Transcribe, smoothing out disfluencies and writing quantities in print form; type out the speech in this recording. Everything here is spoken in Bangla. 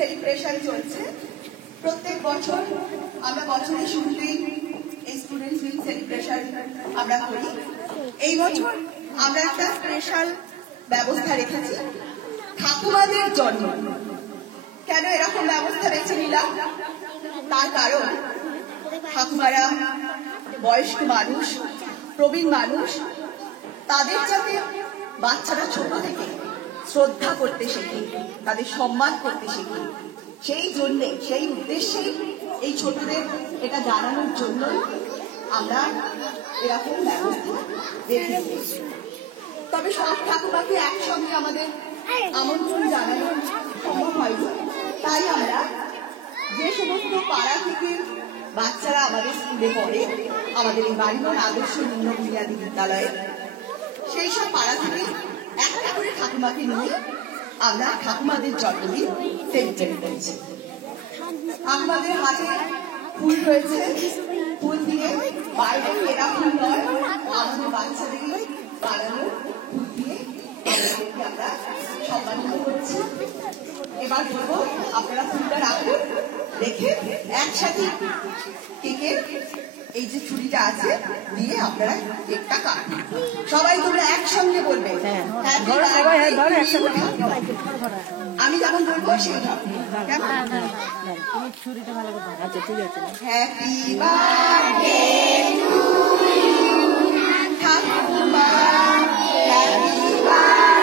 সেলিব্রেশন চলছে। প্রত্যেক বছর আমরা বছরের শুরুতেই এই স্টুডেন্টস উইক সেলিব্রেশন আমরা করি। এই বছর আমরা একটা স্পেশাল ব্যবস্থা রেখেছি ঠাকুমাদের জন্য। কেন এরকম ব্যবস্থা বেছে নিলাম? তার কারণ ঠাকুমারা বয়স্ক মানুষ, প্রবীণ মানুষ, তাদের যাতে বাচ্চারা ছোট থেকে শ্রদ্ধা করতে শেখে, তাদের সম্মান করতে শেখে, সেই জন্যে, সেই উদ্দেশ্যেই এই ছোটদের এটা জানানোর জন্য আমরা এরকম ব্যবস্থা রেখে দিয়েছি। তবে সব ঠাকুমাকে একসঙ্গে আমাদের আমন্ত্রণ জানানো সম্ভব হয়নি, তাই আমরা যে সমস্ত পাড়া থেকে বাচ্চারা আমাদের স্কুলে পড়ে, আমাদের এই বাড়িমন আদর্শ নিম্ন বুনিয়াদী বিদ্যালয়ে, সেই সব পাড়া থেকে একটা করে ঠাকুমাকে নিয়ে আমরা ঠাকুমাদের জন্মদিন সেলিব্রেট করেছি। আমাদের হাতে ফুল রয়েছে, ফুল দিয়ে বাইরে কেনা ফুল নয়, আমাদের বাচ্চাদের বানানো ফুল দিয়ে আমরা সম্মানিত করছি। এবার বলবো আপনারা ফুলটা রাখুন, রেখে একসাথে কেকের এই যে ছুরিটা আছে দিয়ে আপনারা কেকটা কাটুন। সবাই তোমরা একসঙ্গে বলবে, আমি যেমন বলবো সেই হ্যাপি বার্থডে টু ইউ ঠাকুমা, হ্যাপি বার্থডে।